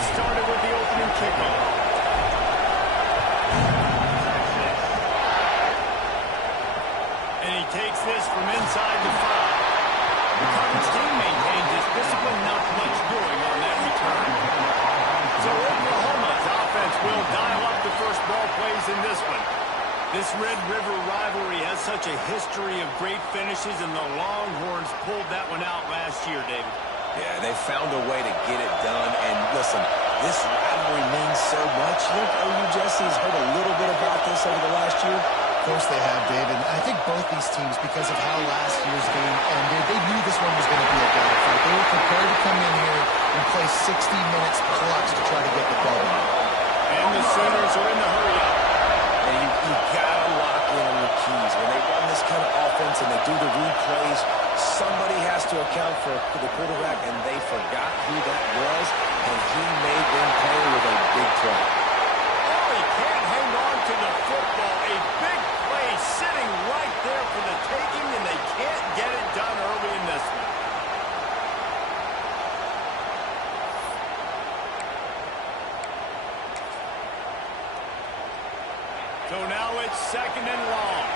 get started with the opening kickoff. And he takes this from inside the 5. The coverage team maintains its discipline, not much doing on that return. So Oklahoma's offense will dial up the first ball plays in this one. This Red River rivalry has such a history of great finishes, and the Longhorns pulled that one out last year, David. Yeah, they found a way to get it done. And listen, this rivalry means so much. Look, OU Jesse's heard a little bit about this over the last year. Of course they have, David. I think both these teams, because of how last year's game ended, they knew this one was going to be a dogfight. They were prepared to come in here and play 60 minutes plus to try to get the ball. And the Sooners are in the hurry-up. And you got to lock in on your keys. When they run this kind of offense and they do the replays, somebody has to account for the quarterback, and they forgot who that was, and he made them pay with a big play. Oh, he can't hang on to the football. A big play sitting right there for the taking, and they can't get it done early in this one. So now it's 2nd and long.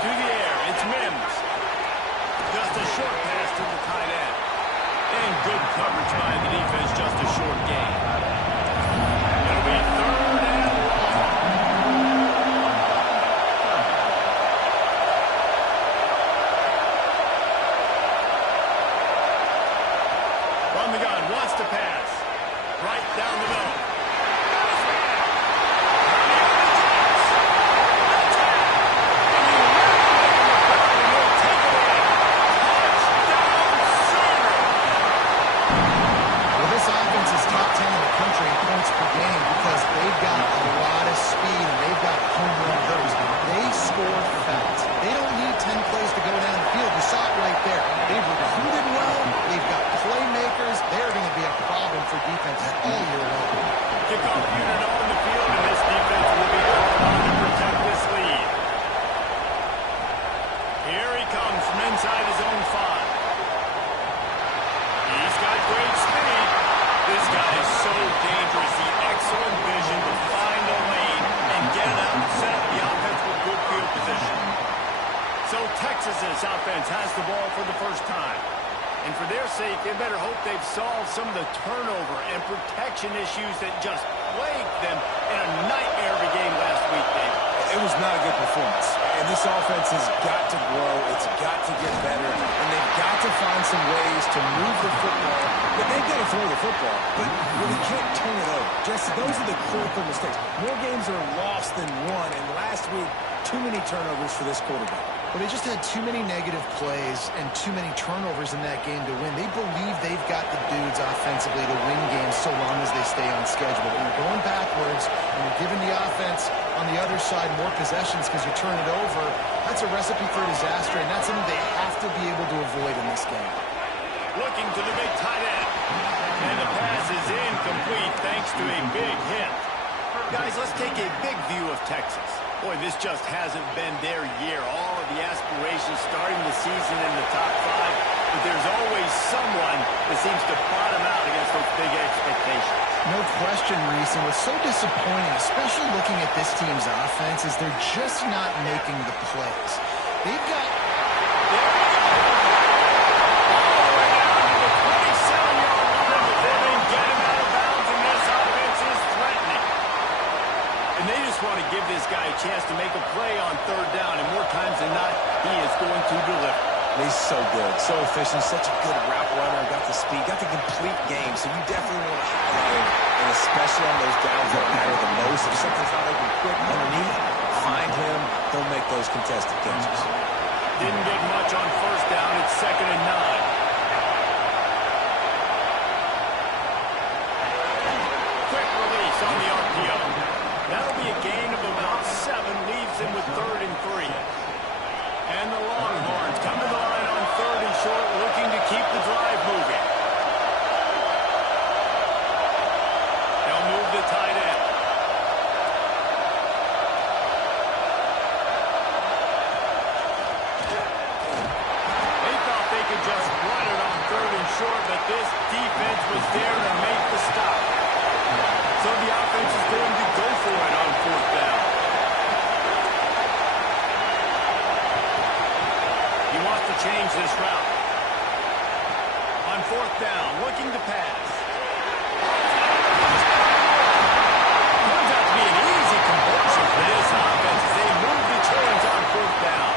To the air, it's Mims. Just a short pass to the tight end. And good coverage by the defense, just a short gain. It'll be 3rd and long. From the gun, wants to pass. Right down the middle. Because they've got a lot of speed and they've got home run hitters. They score fast. They don't need 10 plays to go down the field. You saw it right there. They've recruited well. They've got playmakers. They're going to be a problem for defenses all year long. Kickoff unit on the field, and this defense will be called on to protect this lead. Here he comes from inside his own 5. He's got great speed. This guy is so dangerous. The excellent vision to find a lane and get it out and set up the offense with good field position. So Texas's offense has the ball for the first time. And for their sake, they better hope they've solved some of the turnover and protection issues that just plagued them in a nightmare of a game last week, Dave. It was not a good performance. And this offense has got to grow. It's got to get better. And they've got to find some ways to move the football. But they've got to throw the football. But really can't turn it over. Jesse, those are the critical mistakes. More games are lost than won. And last week, too many turnovers for this quarterback. Well, they just had too many negative plays and too many turnovers in that game to win. They believe they've got the dudes offensively to win games so long as they stay on schedule. But when you're going backwards and you're giving the offense on the other side more possessions because you turn it over, that's a recipe for disaster, and that's something they have to be able to avoid in this game. Looking to the big tight end. And the pass is incomplete thanks to a big hit. Guys, let's take a big view of Texas. Boy, this just hasn't been their year. All of the aspirations starting the season in the top 5, but there's always someone that seems to bottom out against those big expectations. No question, Reese, and what's so disappointing, especially looking at this team's offense, is they're just not making the plays. They've got... Want to give this guy a chance to make a play on 3rd down, and more times than not, he is going to deliver. He's so good, so efficient, such a good route runner, got the speed, got the complete game, so you definitely want to highlight him, and especially on those downs that matter the most. If something's not open quick underneath, find him, he'll make those contested catches. Didn't get much on 1st down, it's 2nd and 9. Quick release on the RPO. That'll be a gain of about 7, leaves him with 3rd and 3. And the Longhorns come to the line on 3rd and short, looking to keep the drive moving. They'll move the tight end. They thought they could change this route. On fourth down, looking to pass. Turns out to be an easy conversion for this offense as they move the chains on fourth down.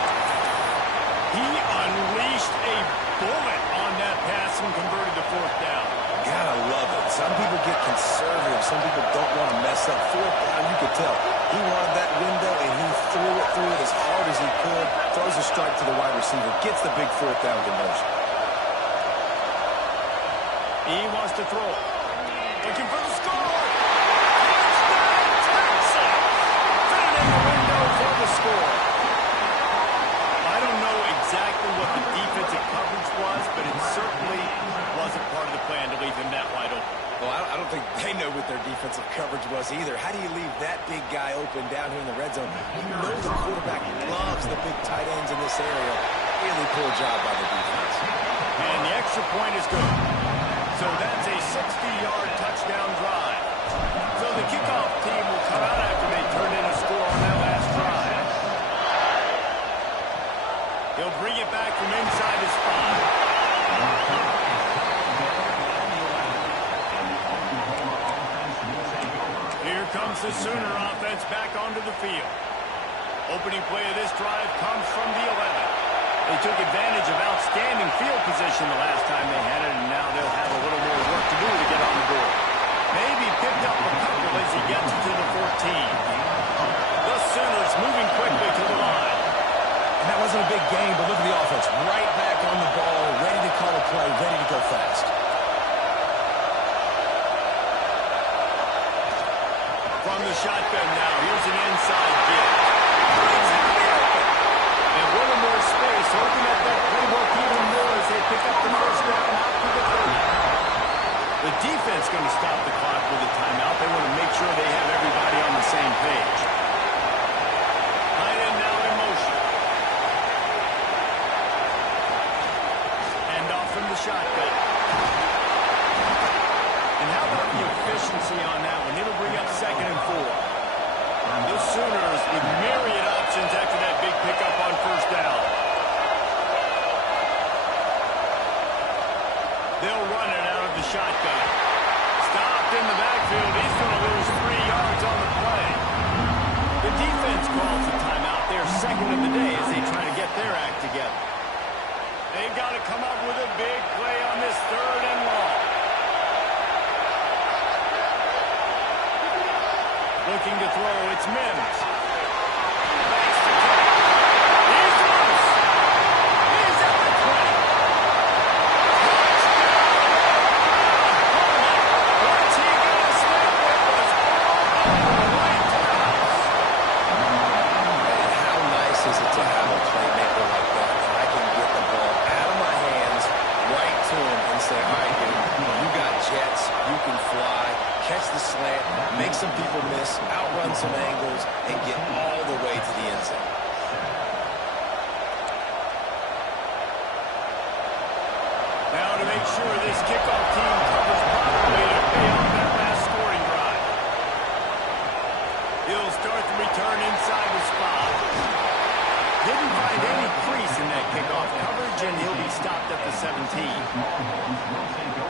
He unleashed a bullet on that pass and converted to fourth down. Gotta love it. Some people get conservative. Some people don't want to mess up. Fourth down, you could tell. He wanted that window, and he threw it through it as hard as he could. Throws a strike to the wide receiver. Gets the big fourth down conversion. He wants to throw. Looking for the score. Touchdown, Texas. Fitting in the window for the score. I don't know exactly what the defensive coverage was, but it certainly wasn't part of the plan to leave him that wide open. Well, I don't think they know what their defensive coverage was either. How do you leave that big guy open down here in the red zone? You know the quarterback loves the big tight ends in this area. Really poor job by the defense. And the extra point is good. So that's a 60-yard touchdown drive. So the kickoff team will come out after they turn in a score on that last drive. He'll bring it back from inside his 5. Here comes the Sooner offense back onto the field. Opening play of this drive comes from the 11. They took advantage of outstanding field position the last time they had it, and now they'll have a little more work to do to get on the board. Maybe picked up a couple as he gets to the 14. The Sooners moving quickly to the line. And that wasn't a big game, but look at the offense. Right back on the ball, ready to call a play, ready to go fast. From the shotgun now, here's an inside give. Brings it to the open. And a little more space, open up that playbook even more as they pick up the first down out to the 30. The defense going to stop the clock with a timeout. They want to make sure they have everybody on the same page. Tight end now in motion. And off from the shotgun. And how about the efficiency on that one? It'll bring up 2nd and 4. The Sooners with myriad options after that big pickup on first down. They'll run it out of the shotgun. Stopped in the backfield. He's going to lose 3 yards on the play. The defense calls a timeout. They're second of the day as they try to get their act together. They've got to come up with a big play on this 3rd and long. Looking to throw, it's Mims. He's loose. He's at the 20. What's he going to step with us? Right to the house. And how nice is it to have a playmaker like that? And I can get the ball out of my hands, right to him, and say, all right, dude, you got jets, you can fly, catch the slant, make some people miss, outrun some angles, and get all the way to the end zone. Now to make sure this kickoff team covers properly to pay off that last scoring drive. He'll start the return inside the spot. Didn't find any crease in that kickoff coverage, and he'll be stopped at the 17.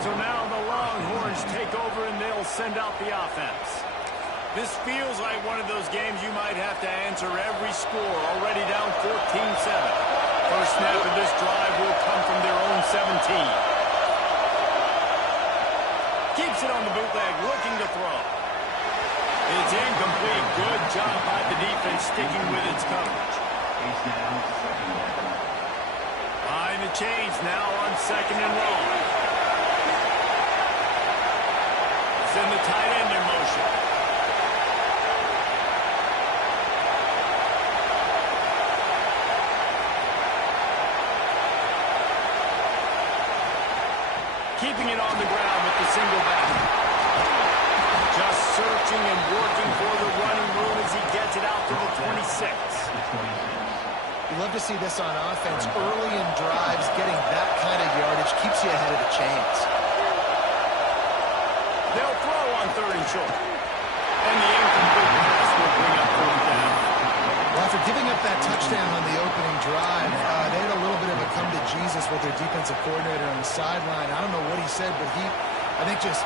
So now the Longhorns take over, and they'll send out the offense. This feels like one of those games you might have to answer every score, already down 14-7. First snap of this drive will come from their own 17. Keeps it on the bootleg, looking to throw. It's incomplete. Good job by the defense sticking with its coverage. Behind the chains now on 2nd and long. Send the tight end in motion. Keeping it on the ground with the single back. Just searching and working for the running room as he gets it out to the 26. You love to see this on offense. Early in drives, getting that kind of yardage keeps you ahead of the chains. They'll throw on 3rd and short. And the incomplete pass will bring up 4th down. Well, after giving up that touchdown on the opening drive, they had a little bit of a come to Jesus with their defensive coordinator on the sideline. I don't know what he said, but I think, just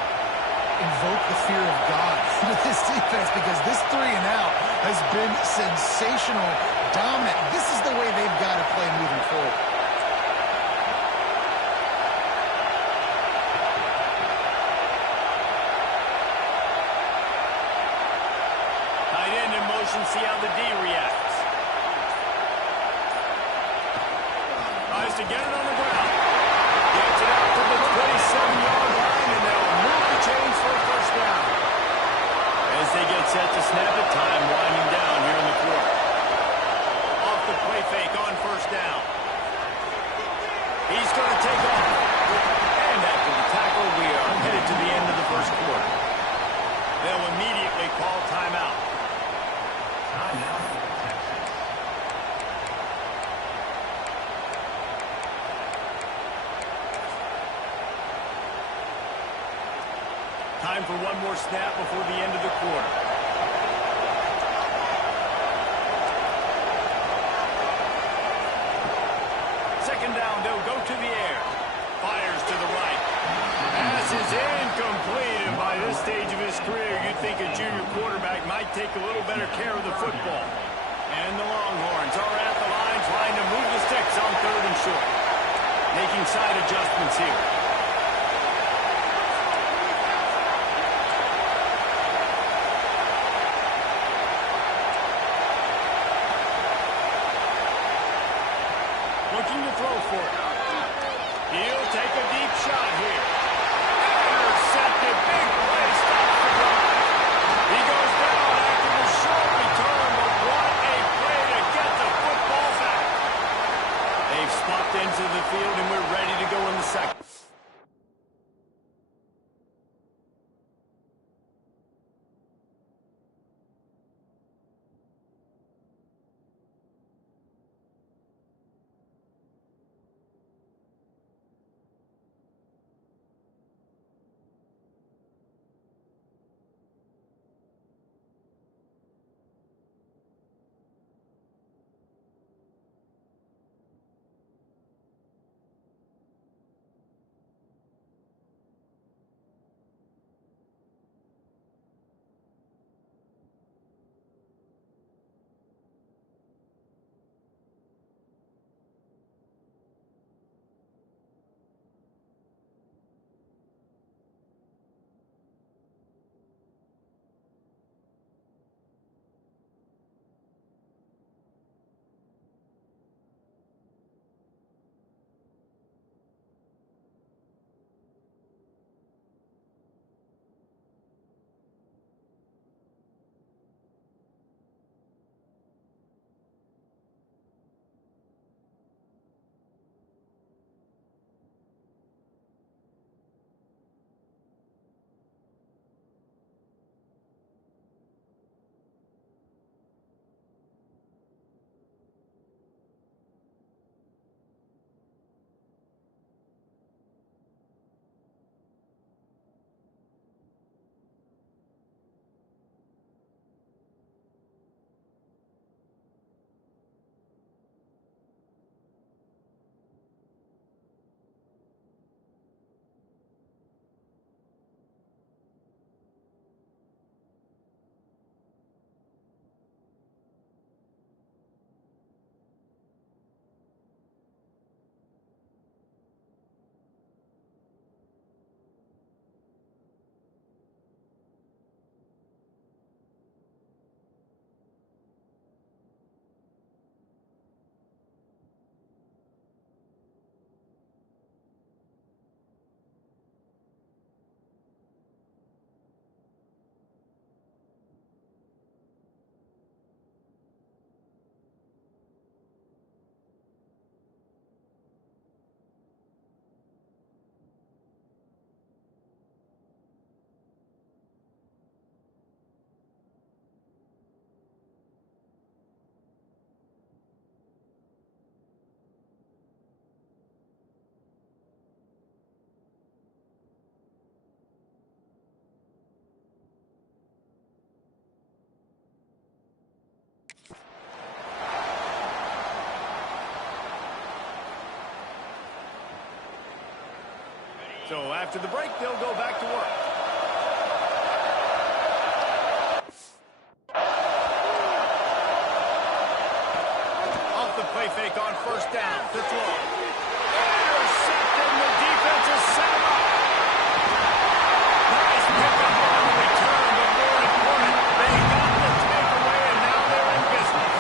invoked the fear of God with this defense, because this 3-and-out has been sensational, dominant. This is the way they've got to play moving forward. Tight end in motion, see how the D reacts. Tries to get it on the ground. Gets it out to the 27-yard line, and they'll move the chains for a first down. As they get set to snap it, time winding down here in the quarter. Off the play fake on first down. He's going to take off. And after the tackle, we are headed to the end of the first quarter. They'll immediately call timeout. Time for one more snap before the end of the quarter. Second down, they'll go to the air. Fires to the right. Pass is incomplete, and by this stage of his career, you'd think a junior quarterback might take a little better care of the football. And the Longhorns are at the line trying to move the sticks on 3rd and short. Making side adjustments here. Looking to throw for it. He'll take a deep shot here. Intercepted. Big play. Stops the drive. He goes down after the short return, but what a play to get the football back. They've swapped into the field, and we're ready to go in the second. So after the break, they'll go back to work. Off the play fake on first down to throw. Intercepted, the defense is set him up. Nice pickup on the return, but more important, they got the takeaway, and now they're in business.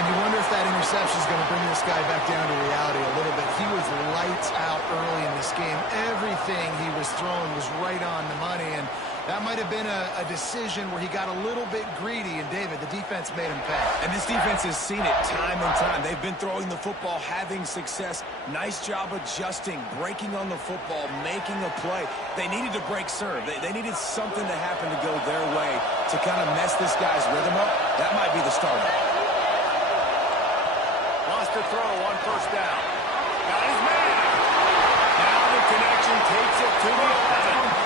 And you wonder if that interception is going to bring this guy back down to reality a little bit. He was lights out early in this game. Everything he was throwing was right on the money, and that might have been a decision where he got a little bit greedy, and David, the defense made him pay. And this defense has seen it time and time. They've been throwing the football, having success. Nice job adjusting, breaking on the football, making a play. They needed to break serve. They needed something to happen to go their way to kind of mess this guy's rhythm up. That might be the start. Lost a throw on first down. Got his man. Now the connection takes it to the 11.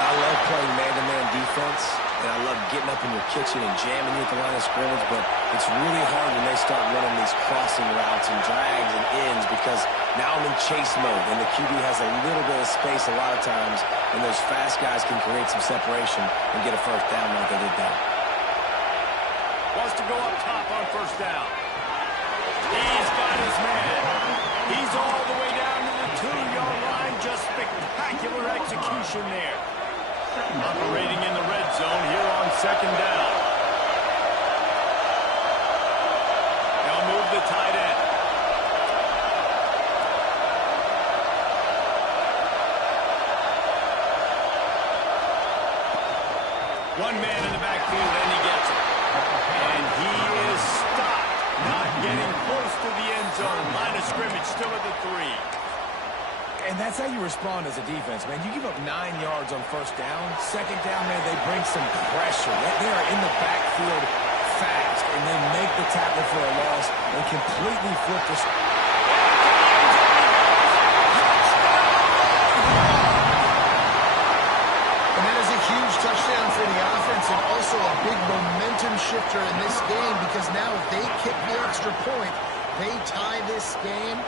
I love playing man-to-man defense, and I love getting up in your kitchen and jamming you at the line of scrimmage, but it's really hard when they start running these crossing routes and drags and ends because now I'm in chase mode, and the QB has a little bit of space a lot of times, and those fast guys can create some separation and get a first down like they did there. Wants to go up top on first down. He's got his man. He's all the way down to the 2-yard line. Just spectacular execution there. Operating in the red zone here on second down. They'll move the tight end. One man in the backfield, and he gets it. And he is stopped. Not getting close to the end zone. Line of scrimmage still at the 3. And that's how you respond as a defense, man. You give up 9 yards on first down. Second down, man, they bring some pressure. They are in the backfield fast, and they make the tackle for a loss and completely flip the... And that is a huge touchdown for the offense and also a big momentum shifter in this game because now if they kick the extra point, they tie this game,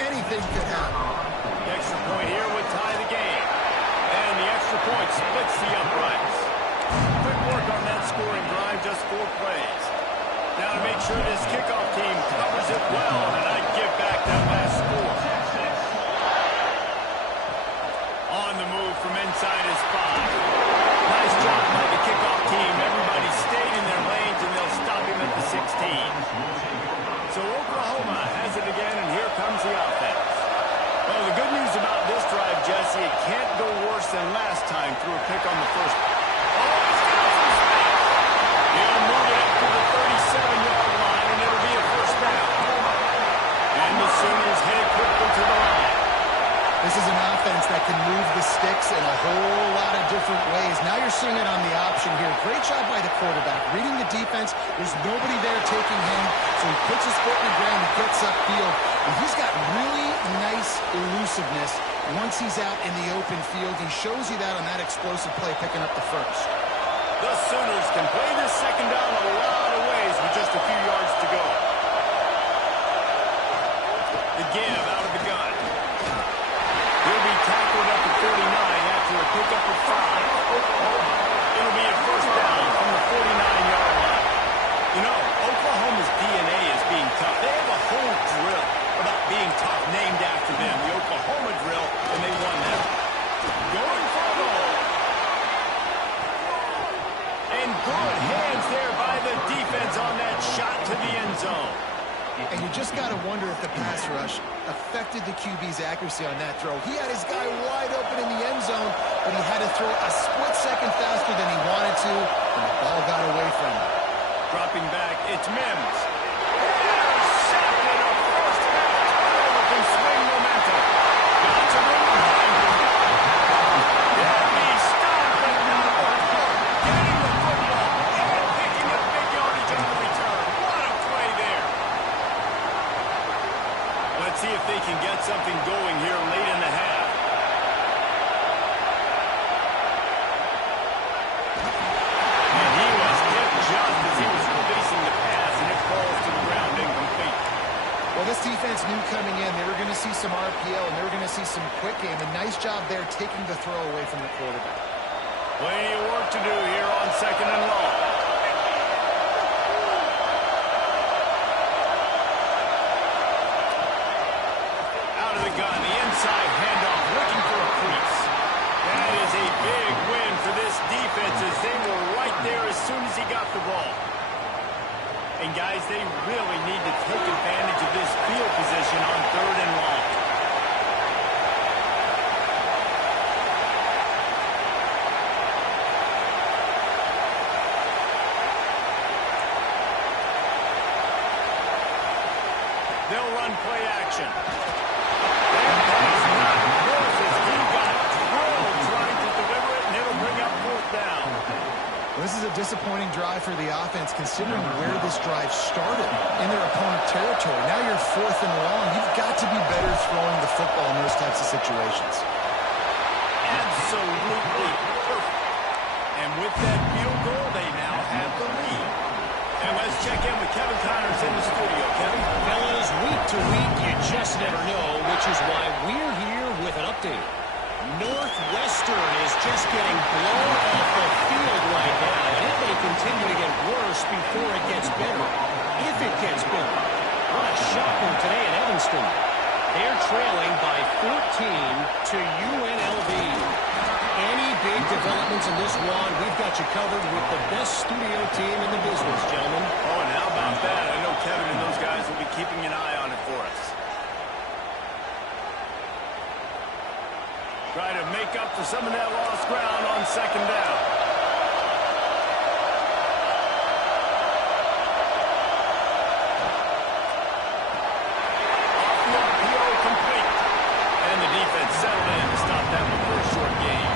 anything could happen. The extra point here would tie the game. And the extra point splits the uprights. Quick work on that scoring drive, just 4 plays. Now to make sure this kickoff team covers it well, and I'd give back that last score. On the move from inside his 5. Nice job by the kickoff team. Everybody stayed in their lanes, and they'll stop him at the 16. So Oklahoma has it again, and here comes the offense. Well, the good news about this drive, Jesse, it can't go worse than last time through a pick on the first. Oh, he's got some space. He'll move it up to the 37-yard line, and it'll be a first down. And the Sooners head quickly to the line. This is an offense that can move the sticks in a whole lot of different ways. Now you're seeing it on the option here. Great job by the quarterback. Reading the defense, there's nobody there taking him, so he puts his foot in the ground and gets upfield. And he's got really nice elusiveness once he's out in the open field. He shows you that on that explosive play, picking up the first. The Sooners can play this second down a lot of ways with just a few yards to go. The give out of the gun. He'll be tackled at the 49 after a pickup of 5. It'll be a first down from the 49-yard line. You know, Oklahoma's DNA is being tough. They have a whole drill about being tough named after them, the Oklahoma drill, and they won that. Going for a goal. And good hands there by the defense on that shot to the end zone. And you just got to wonder if the pass rush affected the QB's accuracy on that throw. He had his guy wide open in the end zone, but he had to throw a split second faster than he wanted to, and the ball got away from him. Dropping back, it's Mims. Intercepted, a first half turnover can swing momentum. Got to run behind him. He stopped and getting the football and picking up big yardage on the return. What a play there. Let's see if they can get something going here late in the half. And he was hit just as he was releasing the pass, and it falls to the ground incomplete. Well, This defense knew coming in they were going to see some RPO and they were going to see some quick game. A nice job there taking the throw away from the quarterback. Plenty of work to do here on 2nd and long. Out of the gun, the inside handoff, looking for a crease. That is a big win for this defense as they were right there as soon as he got the ball. And guys, they really need to take advantage of this field position on 3rd and long. They'll run play action. That pass not close as he got drilled trying to deliver it, and it'll bring up 4th down. This is a disappointing drive for the offense, considering where this drive started in their opponent territory. Now you're 4th and long. You've got to be better throwing the football in those types of situations. Absolutely perfect. And with that field goal, they now have the lead. And let's check in with Kevin Connors in the studio. Kevin? Fellas, week to week, you just never know, which is why we're here with an update. Northwestern is just getting blown off the field right now, and it may continue to get worse before it gets better, if it gets better. What a shocker today in Evanston. They're trailing by 14 to UNLV. Any big developments in this one, we've got you covered with the best studio team in the business, gentlemen. Oh, and how about that? I know Kevin and those guys will be keeping an eye on it for us. Try to make up for some of that lost ground on 2nd down. Off the RPO complete. And the defense settled in to stop that one for a short gain.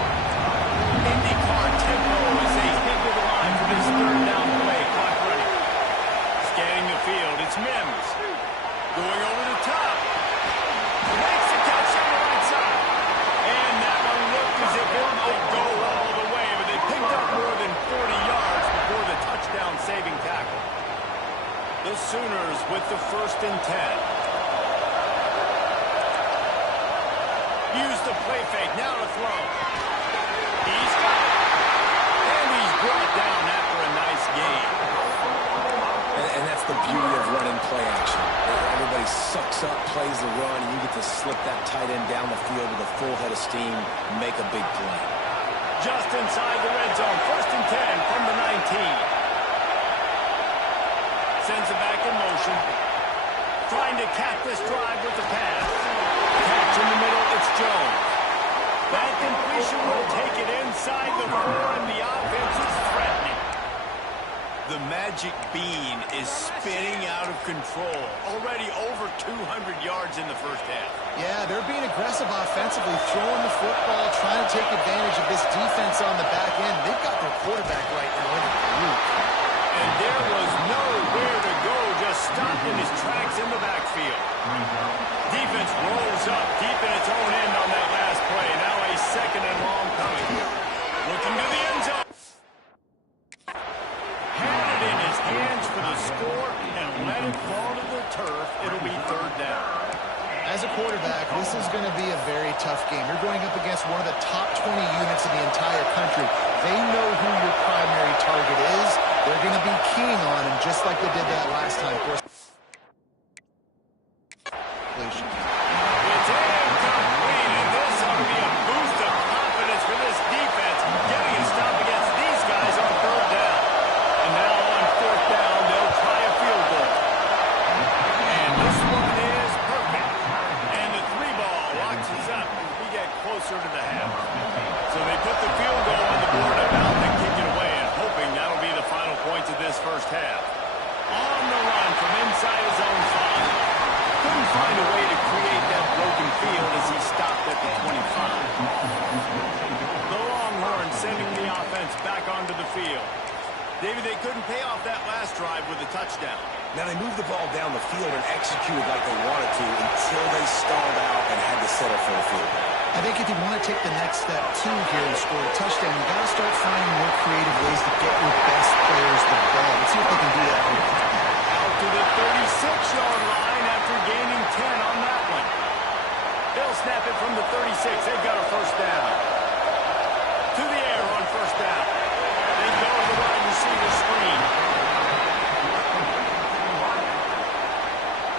IndyCar tempo as they hit with the line for this 3rd down play. Clock running. Scanning the field, it's Mims. Going over the top. Makes the catch on the right side. And that one looked as if it might go all the way, but they picked up more than 40 yards before the touchdown-saving tackle. The Sooners with the 1st and 10. Use the play fake, now to throw. He's got it. And he's brought down after a nice gain. And that's the beauty of running play action. Everybody sucks up, plays the run, and you get to slip that tight end down the field with a full head of steam and make a big play. Just inside the red zone, 1st and 10 from the 19. Sends it back in motion. Trying to cap this drive with the pass. Catch in the middle, it's Jones. That completion will take it inside the 4, and the offense is threatening. The magic bean is spinning out of control. Already over 200 yards in the 1st half. Yeah, they're being aggressive offensively, throwing the football, trying to take advantage of this defense on the back end. They've got their quarterback right now in the group. And there was nowhere to go, just stopped in his tracks in the backfield. Defense rolls up deep in its own end on that last play. Now a 2nd and long coming. Looking to the end zone. Had it in his hands for the score and let it fall to the turf. It'll be 3rd down. As a quarterback, this is going to be a very tough game. You're going up against one of the top 20 units in the entire country. They know who your primary target is. They're going to be keying on him just like they did that last time. Of course, it's incomplete, and this ought to be a boost of confidence for this defense, getting a stop against these guys on 3rd down. And now on 4th down, they'll try a field goal. And this one is perfect. And the 3-ball locks us up as we get closer to the half. So they put the field goal on the board, about to kick it away, and hoping that'll be the final points of this 1st half. On the run from inside his own 5. Couldn't find a way to create that broken field as he stopped at the 25. The Longhorns sending the offense back onto the field. David, they couldn't pay off that last drive with a touchdown. Now they moved the ball down the field and executed like they wanted to until they stalled out and had to settle for a field goal. I think if you want to take the next step, too, here and score a touchdown, you got to start finding more creative ways to get your best players the ball. Let's see if they can do that here. Out to the 36-yard line after gaining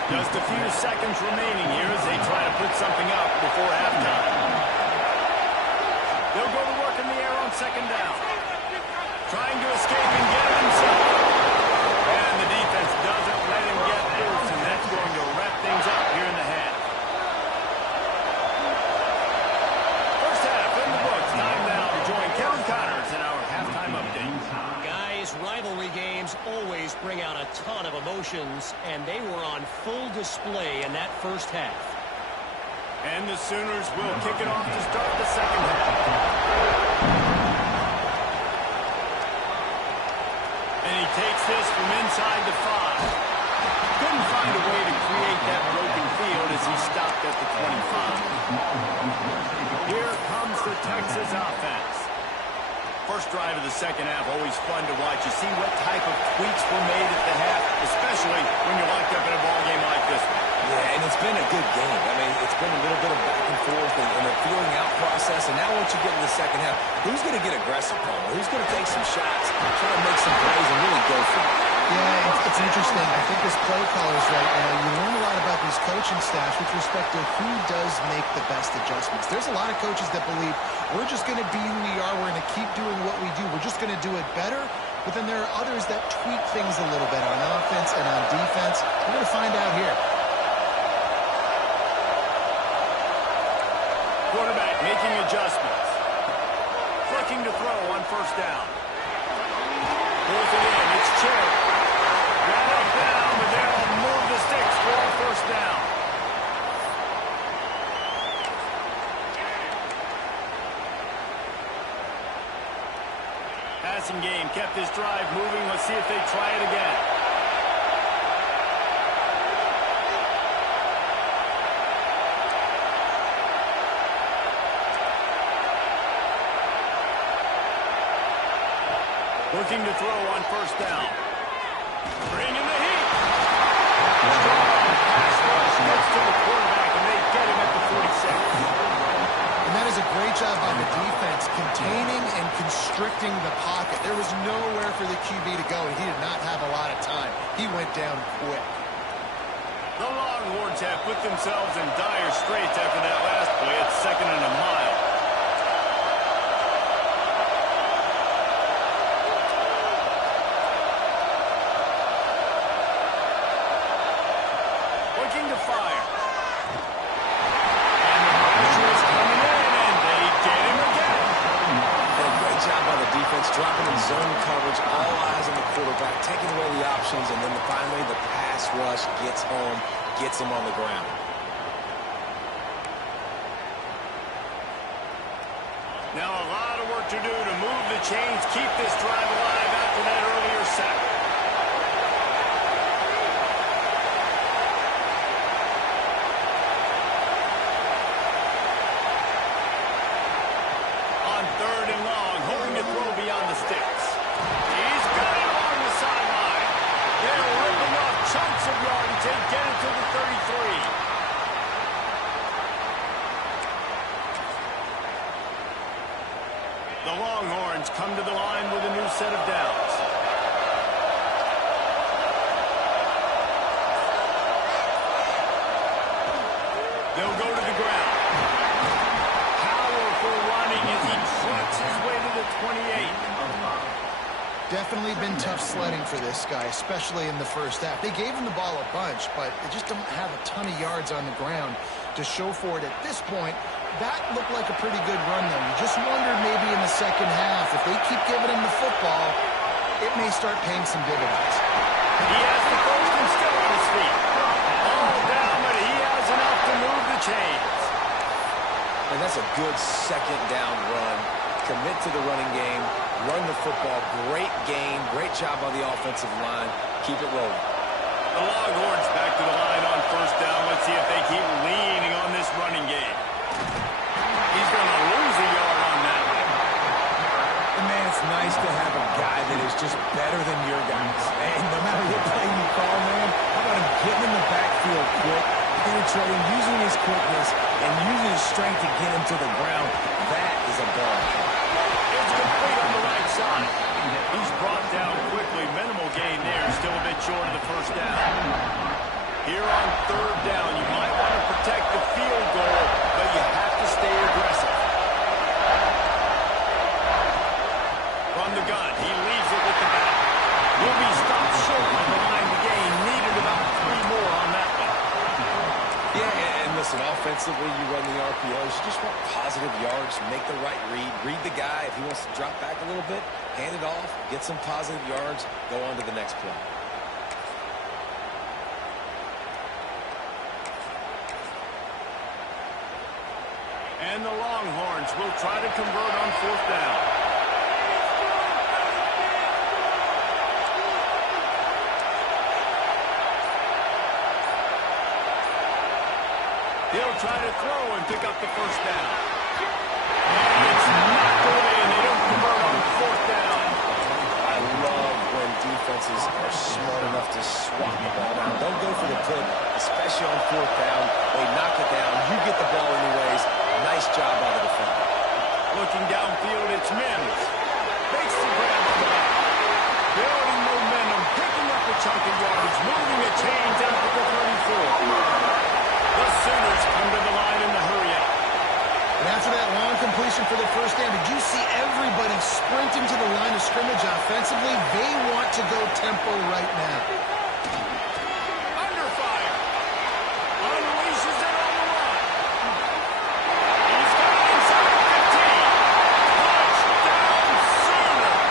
Just a few seconds remaining here as they try to put something up before halftime. They'll go to work in the air on second down. Trying to escape and get it himself. And the defense doesn't let him get loose, and that's going to wrap things up here in the half. First half in the books. Time now to join Kevin Connors in our halftime update. Guys, rivalry games always bring out a ton of emotions, and they were on full display in that first half. And the Sooners will kick it off to start the second half. And he takes this from inside the 5. Couldn't find a way to create that broken field as he stopped at the 25. Here comes the Texas offense. First drive of the second half, always fun to watch. You see what type of tweaks were made at the half, especially when you're locked up in a ball game like this one. Yeah, and it's been a good game. I mean, it's been a little bit of back and forth and a feeling out process. And now once you get in the second half, who's going to get aggressive, Palmer? Who's going to take some shots, try to make some plays, and really go for it? Yeah, it's interesting. I think as play callers right now, you learn a lot about these coaching staffs with respect to who does make the best adjustments. There's a lot of coaches that believe we're just going to be who we are. We're going to keep doing what we do. We're just going to do it better. But then there are others that tweak things a little bit on offense and on defense. We're going to find out here. Quarterback making adjustments. Flicking to throw on first down. Pulls it in. It's Cherry. Got up down, but they'll move the sticks for a first down. Passing game kept this drive moving. Let's see if they try it again. Looking to throw on first down. Bringing the heat. Strong pass rush gets to the quarterback, and they get him at the 46. And that is a great job by the defense, containing and constricting the pocket. There was nowhere for the QB to go, and he did not have a lot of time. He went down quick. The Longhorns have put themselves in dire straits after that last play. It's second and a mile. Looking to fire. And the pressure is coming in, and they get him again. And a great job by the defense, dropping in zone coverage, all eyes on the quarterback, taking away the options, and then finally the pass rush gets home, gets him on the ground. Now a lot of work to do to move the chains, keep this drive alive after that earlier sack. On third and long, hoping to throw beyond the sticks. He's got it along the sideline. They're ripping off chunks of yardage. They get it to the 33. The Longhorns come to the line with a new set of downs. They'll go to the ground. Powerful running as he trucks his way to the 28. Definitely been tough sledding for this guy, especially in the first half. They gave him the ball a bunch, but they just don't have a ton of yards on the ground to show for it at this point. That looked like a pretty good run, though. You just wondered maybe in the second half, if they keep giving him the football, it may start paying some dividends. He has the first and still on his feet. All down, but he has enough to move the chains. And that's a good second down run. Commit to the running game, run the football. Great game, great job on the offensive line. Keep it rolling. The Longhorns back to the line on first down. Let's see if they keep leaning on this running game. He's going to lose a yard on that one. And man, it's nice to have a guy that is just better than your guys. And no matter what play you call, man, how about him getting in the backfield quick, penetrating, using his quickness, and using his strength to get him to the ground. That is a ball. It's complete on the right side. He's brought down quickly. Minimal gain there. Still a bit short of the first down. Here on third down. You might want to protect the field goal, but you have to stay aggressive. From the gun, he leaves it with the back. Will be stopped short on the line to gain. Needed about 3 more on that one. Yeah, and listen, offensively, you run the RPOs. You just want positive yards, make the right read. Read the guy. If he wants to drop back a little bit, hand it off, get some positive yards, go on to the next play. And the Longhorns will try to convert on 4th down. He'll try to throw and pick up the 1st down. And it's knocked away, and they don't convert on 4th down. I love when defenses are smart enough to swap the ball down. Don't go for the pick, especially on 4th down. They knock it down. You get the ball anyways. Nice job by the defender. Looking downfield, it's Mims. Makes the grab on the back. Building momentum, picking up a chunk of yardage, moving the chains out to the 34. The Sooners come to the line in the hurry-up. And after that long completion for the 1st down, did you see everybody sprinting to the line of scrimmage offensively? They want to go tempo right now. Under fire. Unleashes it on the run. He's got it inside the 15. Touchdown Sooners.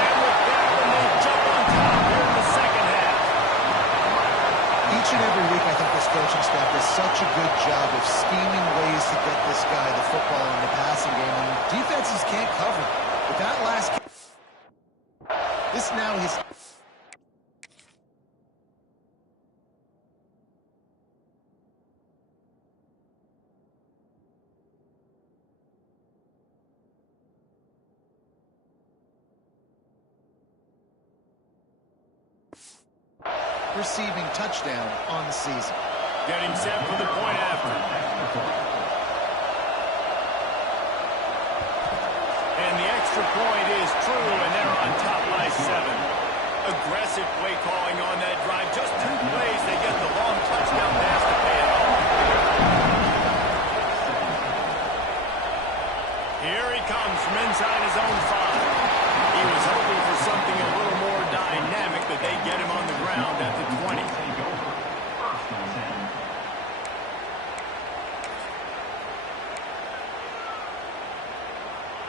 And with that one, they jump on top here in the 2nd half. Each and every week, I think this coaching staff does such a good job of scheming ways to get this guy the football in the passing game, and defenses can't cover. But that last... This now is... receiving touchdown on the season. Getting set for the point after. And the extra point is true, and they're on top by 7. Aggressive play calling on that drive. Just 2 plays, they get the long touchdown pass to pay it off. Here he comes from inside his own 5. He was hoping for something a little more dynamic, but they get him on the ground at the 20.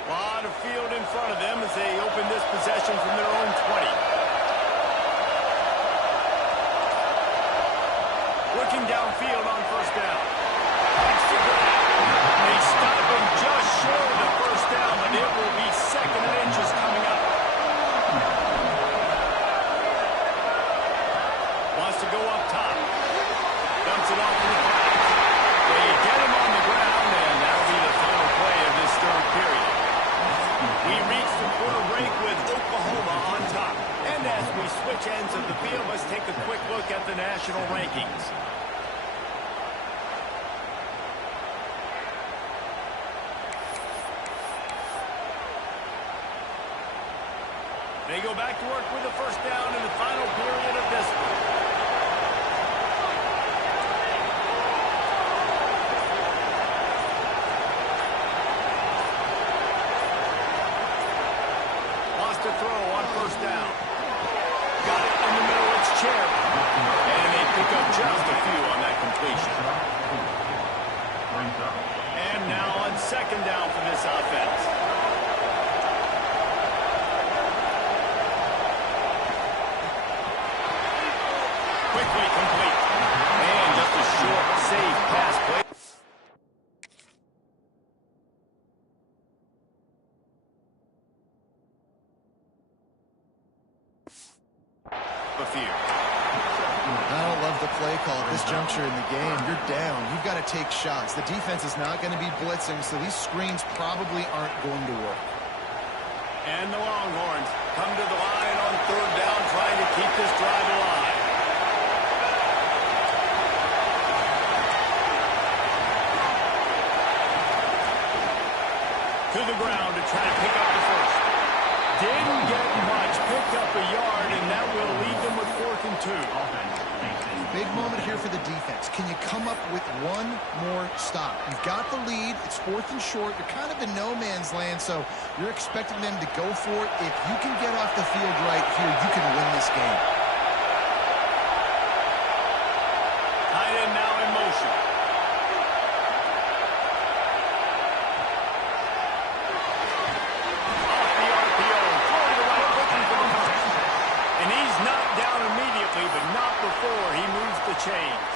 A lot of field in front of them as they open this possession from their own 20. Looking downfield on 1st down. They stop him just short of the 1st down, but it will be 2nd and inches coming up. Wants to go up top. Dumps it off in the pass. They get him on the ground, and that'll be the final play of this 3rd period. We reach the quarter break with Oklahoma on top. And as we switch ends of the field, let's take a quick look at the national rankings. They go back to work with the 1st down in the final period of this one. Lost a throw on 1st down. Got it in the middle, it's Cherry. And they pick up just a few on that completion. And now on 2nd down for this offense. Quickly complete. And just a short, safe pass play. I don't love the play call at this juncture in the game. You're down. You've got to take shots. The defense is not going to be blitzing, so these screens probably aren't going to work. And the Longhorns come to the line on 3rd down, trying to keep this drive alive. To the ground to try to pick up the 1st. Didn't get much. Picked up a yard, and that will leave them with 4th and 2. big moment here for the defense. Can you come up with one more stop? You've got the lead. It's 4th and short. You're kind of in no man's land, so you're expecting them to go for it. If you can get off the field right here, you can win this game. Tight end now in motion. Off the RPO, throwing the right, looking for the punch. And he's knocked down immediately, but not before he moves the chains.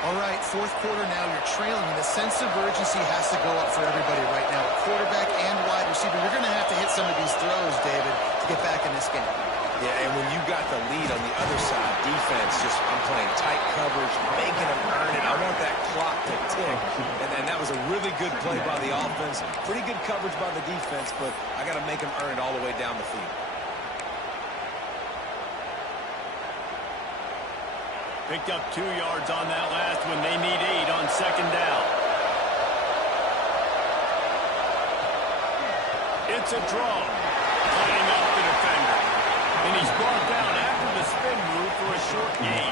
All right, 4th quarter now, you're trailing, and the sense of urgency has to go up for everybody right now. Quarterback and wide receiver, you're going to have to hit some of these throws, David, to get back in this game. Yeah, and when you got the lead on the other side, defense I'm playing tight coverage, making them earn it. I want that clock to tick. And that was a really good play by the offense. Pretty good coverage by the defense, but I got to make them earn it all the way down the field. Picked up 2 yards on that last one. They need 8 on 2nd down. It's a draw. Lining up the defender. And he's brought down after the spin move for a short gain.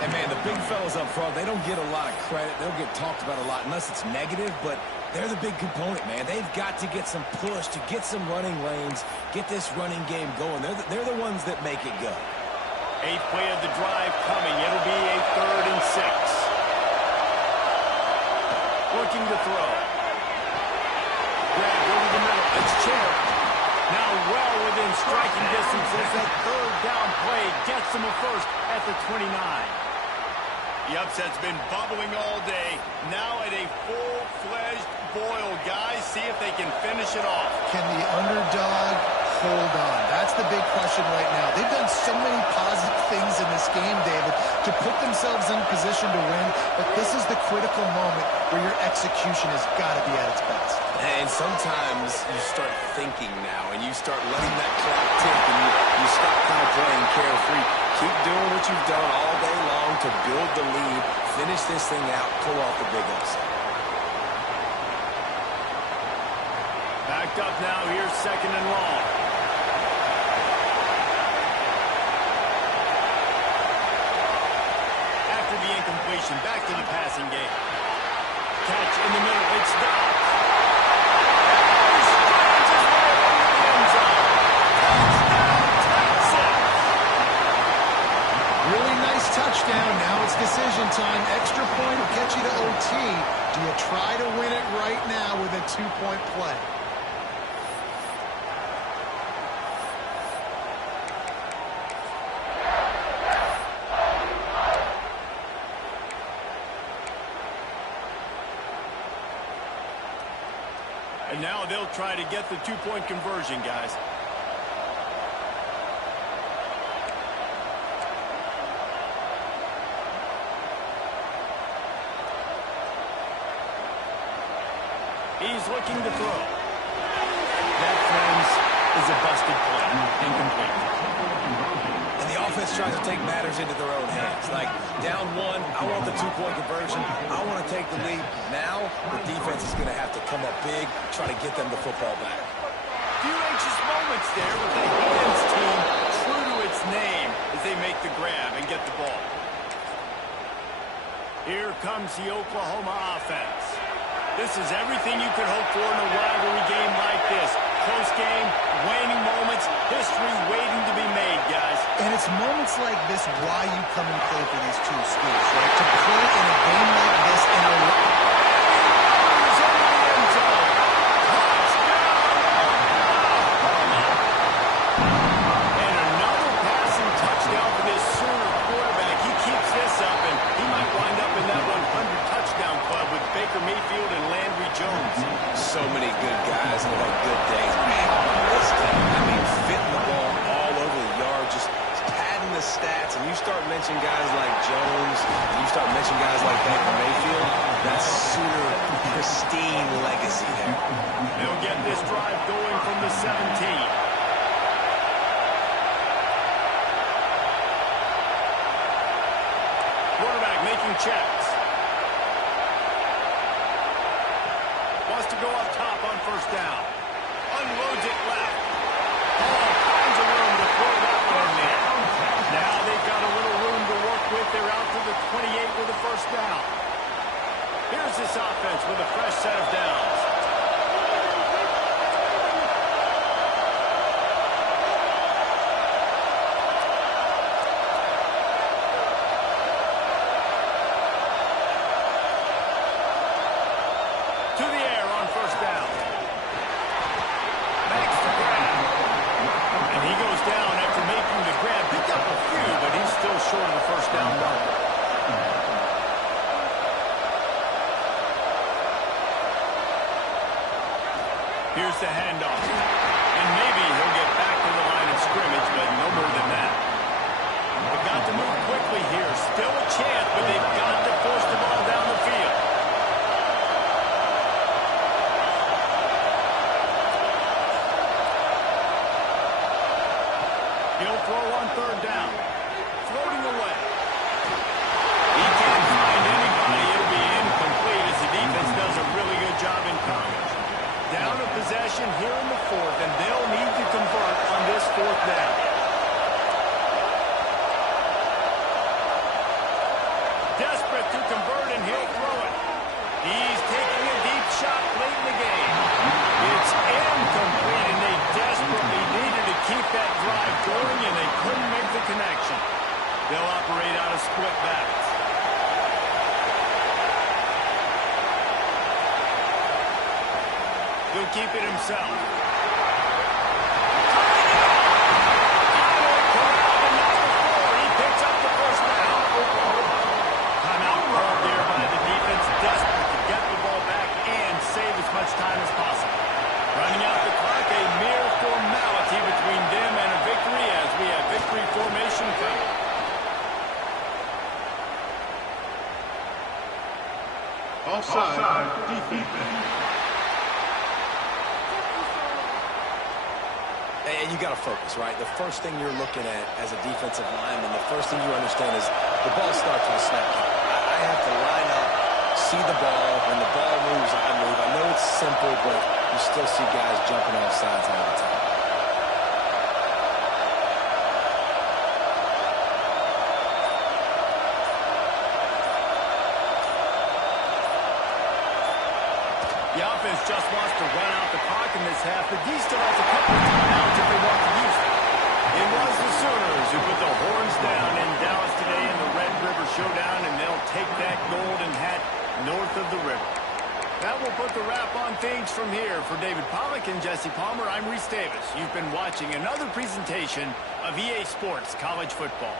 And, man, the big fellas up front, they don't get a lot of credit. They'll get talked about a lot unless it's negative, but they're the big component, man. They've got to get some push, to get some running lanes, get this running game going. They're the ones that make it go. 8th play of the drive coming. It'll be a 3rd and 6. Looking to throw. Grab over the middle. It's Cherry. Now well within striking distance as that 3rd down play gets him a first at the 29. The upset's been bubbling all day. Now at a full-fledged boil. Guys, see if they can finish it off. Can the underdog hold on? That's the big question right now. They've done so many positive things in this game, David, to put themselves in position to win, but this is the critical moment where your execution has got to be at its best. And sometimes you start thinking now, and you start letting that clock tick, and you stop kind of playing carefree. Keep doing what you've done all day long to build the lead, finish this thing out, pull off the big upset. Backed up now. Here's 2nd and long. After the incompletion, back to the passing game. Catch in the middle. It stops. He strides his way into the end zone. Touchdown, Texas! Really nice touchdown. Now it's decision time. Extra point will get you to OT. Do you try to win it right now with a 2-point play? And now they'll try to get the 2-point conversion, guys. He's looking to throw. That, friends, is a busted play. Incomplete. And the offense tries to take matters into their own hands. Like, down 1, I want the 2-point conversion. I want to take the lead. Now, the defense is going to have to come up big, try to get them the football back. Few anxious moments there with the hands team true to its name as they make the grab and get the ball. Here comes the Oklahoma offense. This is everything you could hope for in a rivalry game like this. Close game, waning moments, history waiting to be made, guys. And it's moments like this why you come and play for these two schools, right? To play in a game like this in a... He's over the end zone. Touchdown, Oklahoma! And another passing touchdown for this Sooner quarterback. He keeps this up, and he might wind up in that 100-touchdown club with Baker Mayfield and Landry Jones. So many good guys that have good days. Man, this team, I mean, fitting the ball all over the yard, just padding the stats, and you start mentioning guys like Jones, and you start mentioning guys like Baker Mayfield, that's Sooner pristine legacy there. They'll get this drive going from the 17. Quarterback making checks. Wants to go up top on 1st down. Unloads it left. All kinds of room to throw that one in there. Now they've got to the 28 with a first down. Here's this offense with a fresh set of downs. To the air on first down. Makes the grab. And he goes down after making the grab. Picked up a few, but he's still short of the first down mark. Here's the handoff. And maybe he'll get back to the line of scrimmage, but no more than that. They've got to move quickly here. Still a chance, but they've got to force the ball down the field. He'll throw on third down. Floating away. He can't find anybody. It'll be incomplete as the defense does a really good job in coverage. Down a possession here in the fourth, and they'll need to convert on this fourth down. Desperate to convert, and he'll throw it. He's taking a deep shot late in the game. It's incomplete, and they desperately needed to keep that drive going, and they couldn't make the connection. They'll operate out of split backs. He'll keep it himself. He picks up the first down. Timeout called there by the defense, desperate to get the ball back and save as much time as possible. Running out the clock, a mere formality between them and a victory as we have victory formation coming. Offside, defense. And you got to focus, right? The first thing you're looking at as a defensive lineman, the first thing you understand is the ball starts with a snap. I have to line up, see the ball. When the ball moves, I move. I know it's simple, but you still see guys jumping off sides all the time. The offense just wants to run out the clock in this half, but D still has a couple of timeouts if they want to use them. It was the Sooners who put the horns down in Dallas today in the Red River Showdown, and they'll take that golden hat north of the river. That will put the wrap on things from here. For David Pollack and Jesse Palmer, I'm Reese Davis. You've been watching another presentation of EA Sports College Football.